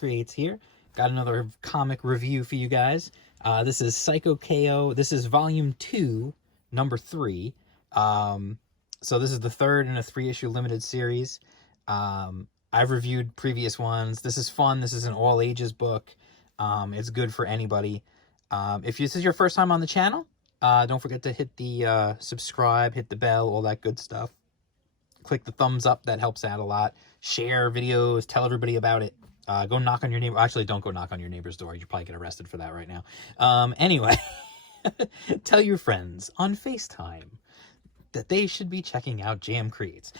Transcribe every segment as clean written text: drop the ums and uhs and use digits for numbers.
Creates here. Got another comic review for you guys. This is Cyko KO. This is volume 2, number 3. So this is the third in a 3-issue limited series. I've reviewed previous ones. This is fun. This is an all ages book. It's good for anybody. If this is your first time on the channel, don't forget to hit the subscribe, hit the bell, all that good stuff. Click the thumbs up. That helps out a lot. Share videos. Tell everybody about it. Go knock on your neighbor. Actually, don't go knock on your neighbor's door. You probably get arrested for that right now. Anyway, tell your friends on FaceTime that they should be checking out Jam Creates.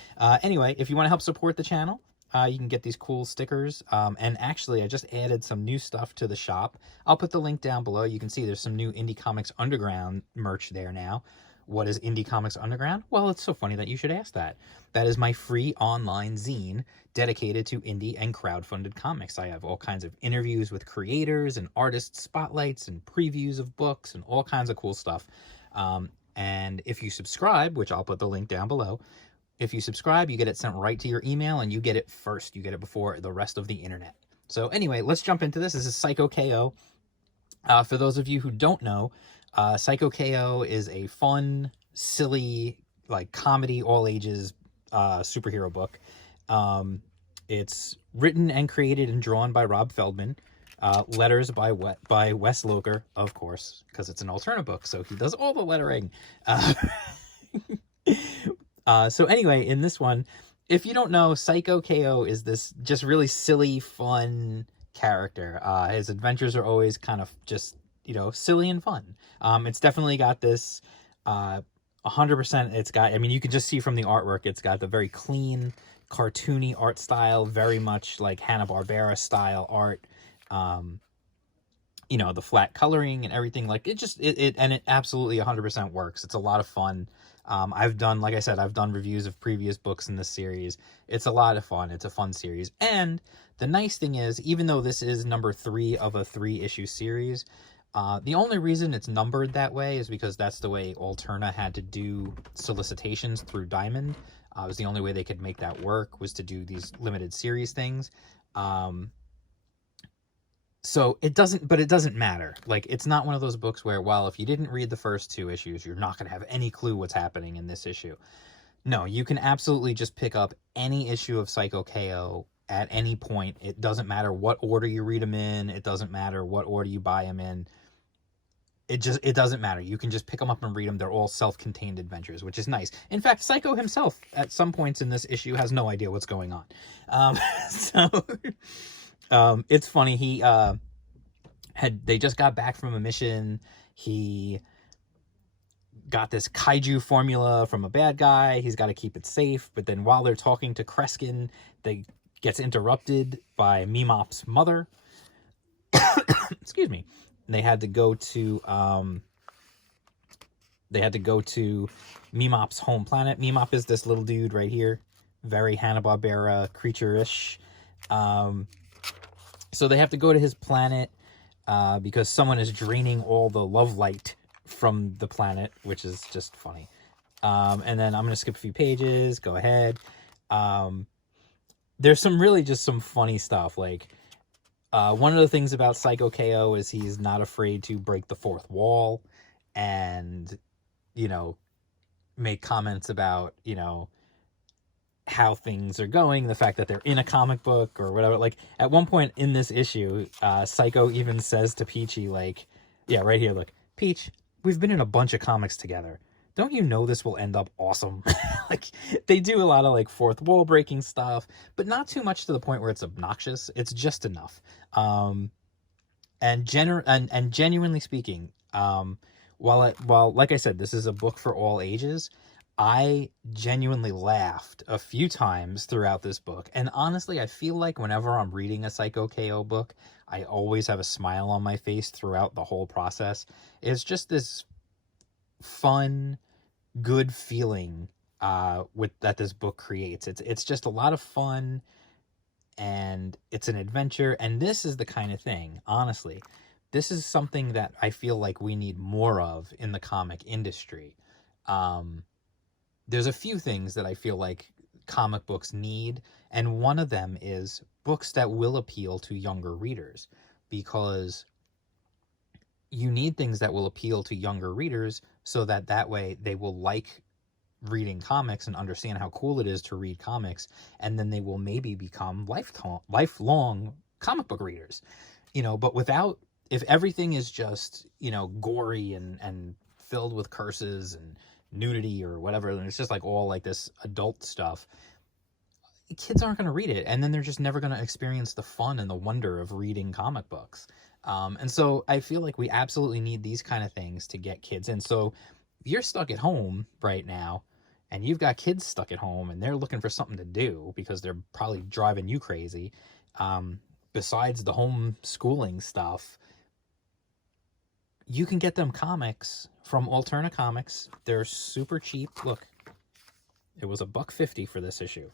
Anyway, if you want to help support the channel, you can get these cool stickers. And actually, I just added some new stuff to the shop. I'll put the link down below. You can see there's some new Indie Comics Underground merch there now. What is Indie Comics Underground? Well, it's so funny that you should ask that. That is my free online zine dedicated to indie and crowdfunded comics. I have all kinds of interviews with creators and artists, spotlights and previews of books and all kinds of cool stuff. And if you subscribe, which I'll put the link down below, if you subscribe, you get it sent right to your email and you get it first. You get it before the rest of the internet. So anyway, let's jump into this. This is Cyko KO. For those of you who don't know, Cyko KO is a fun, silly, like comedy, all ages superhero book. It's written and created and drawn by Rob Feldman. Letters by Wes Loker, of course, because it's an alternate book, so he does all the lettering. So anyway, in this one, if you don't know, Cyko KO is this just really silly, fun character. His adventures are always kind of just, you know, silly and fun. It's definitely got this 100%. It's got, I mean, you can just see from the artwork, it's got the very clean, cartoony art style, very much like Hanna-Barbera style art. You know, the flat coloring and everything, like it just, and it absolutely 100% works. It's a lot of fun. I've done, like I said, I've done reviews of previous books in this series. It's a lot of fun. It's a fun series. And the nice thing is, even though this is number 3 of a 3-issue series, the only reason it's numbered that way is because that's the way Alterna had to do solicitations through Diamond. It was the only way they could make that work, was to do these limited series things. So it doesn't matter. Like, it's not one of those books where, well, if you didn't read the first 2 issues, you're not going to have any clue what's happening in this issue. No, you can absolutely just pick up any issue of Cyko KO at any point. It doesn't matter what order you read them in. It doesn't matter what order you buy them in. It doesn't matter. You can just pick them up and read them. They're all self-contained adventures, which is nice. In fact, Cyko himself, at some points in this issue, has no idea what's going on. It's funny. He they just got back from a mission. He got this Kaiju formula from a bad guy. He's got to keep it safe. But then while they're talking to Kreskin, they gets interrupted by Mimop's mother. Excuse me. They had to go to Mimop's home planet. Mimop is this little dude right here, very Hanna-Barbera creature-ish. So they have to go to his planet because someone is draining all the love light from the planet, which is just funny. And then I'm going to skip a few pages. Go ahead. There's some funny stuff. Like, one of the things about Cyko KO is he's not afraid to break the fourth wall and, you know, make comments about, you know, how things are going, the fact that they're in a comic book or whatever. Like, at one point in this issue, Cyko even says to Peachy, like, yeah, right here, look, Peach, we've been in a bunch of comics together. Don't you know this will end up awesome? Like, they do a lot of, like, fourth wall breaking stuff, but not too much to the point where it's obnoxious. It's just enough. And genuinely speaking, while like I said, this is a book for all ages, I genuinely laughed a few times throughout this book. And honestly, I feel like whenever I'm reading a Cyko KO book, I always have a smile on my face throughout the whole process. It's just this fun, good feeling that this book creates. It's just a lot of fun, and it's an adventure. And this is the kind of thing, honestly, this is something that I feel like we need more of in the comic industry. There's a few things that I feel like comic books need, and one of them is books that will appeal to younger readers, because you need things that will appeal to younger readers so that way they will like reading comics and understand how cool it is to read comics, and then they will maybe become lifelong comic book readers. But if everything is just, gory and filled with curses and nudity or whatever, and it's just like all like this adult stuff, kids aren't going to read it, and then they're just never going to experience the fun and the wonder of reading comic books. And so I feel like we absolutely need these kind of things to get kids in. So if you're stuck at home right now and you've got kids stuck at home and they're looking for something to do because they're probably driving you crazy, besides the homeschooling stuff, you can get them comics from Alterna Comics. They're super cheap. Look, it was $1.50 for this issue.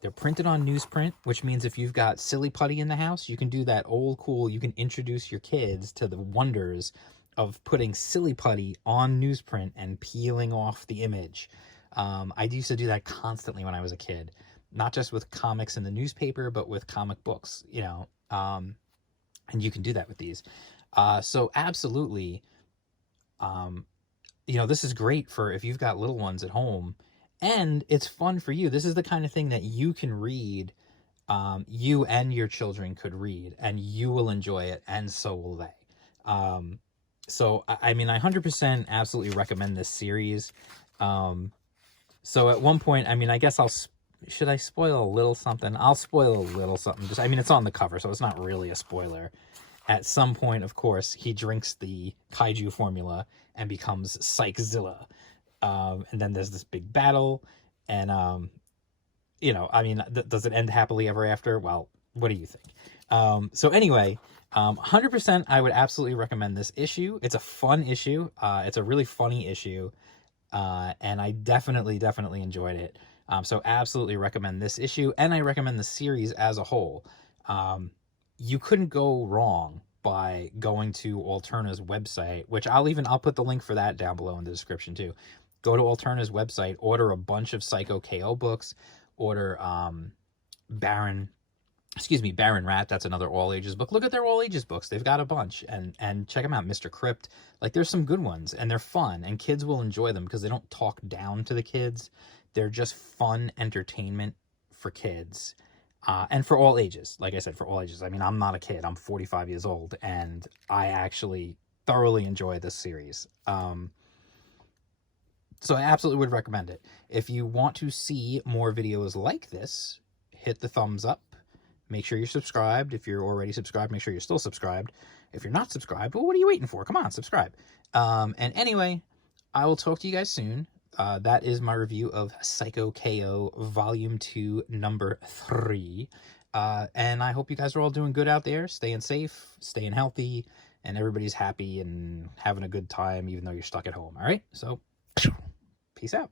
They're printed on newsprint, which means if you've got Silly Putty in the house, you can do that old cool. You can introduce your kids to the wonders of putting Silly Putty on newsprint and peeling off the image. I used to do that constantly when I was a kid, not just with comics in the newspaper, but with comic books, and you can do that with these. So absolutely, this is great for if you've got little ones at home, and it's fun for you. This is the kind of thing that you can read, you and your children could read, and you will enjoy it, and so will they. So, I mean, I 100% absolutely recommend this series. So at one point, I mean, I guess should I spoil a little something? I'll spoil a little something. It's on the cover, so it's not really a spoiler. At some point, of course, he drinks the Kaiju formula and becomes Cykozilla. And then there's this big battle, and, does it end happily ever after? Well, what do you think? So anyway, 100% I would absolutely recommend this issue. It's a fun issue. It's a really funny issue. And I definitely enjoyed it. So absolutely recommend this issue, and I recommend the series as a whole. You couldn't go wrong by going to Alterna's website, which I'll put the link for that down below in the description too. Go to Alterna's website, order a bunch of Cyko KO books, order Baron Rat. That's another all ages book. Look at their all ages books. They've got a bunch, and check them out. Mr. Crypt, like, there's some good ones, and they're fun, and kids will enjoy them because they don't talk down to the kids. They're just fun entertainment for kids, and for all ages. Like I said, for all ages. I mean, I'm not a kid. I'm 45 years old, and I actually thoroughly enjoy this series. So I absolutely would recommend it. If you want to see more videos like this, hit the thumbs up. Make sure you're subscribed. If you're already subscribed, make sure you're still subscribed. If you're not subscribed, well, what are you waiting for? Come on, subscribe. And anyway, I will talk to you guys soon. That is my review of Cyko KO Volume 2, Number 3. And I hope you guys are all doing good out there, staying safe, staying healthy, and everybody's happy and having a good time, even though you're stuck at home. All right? So, peace out.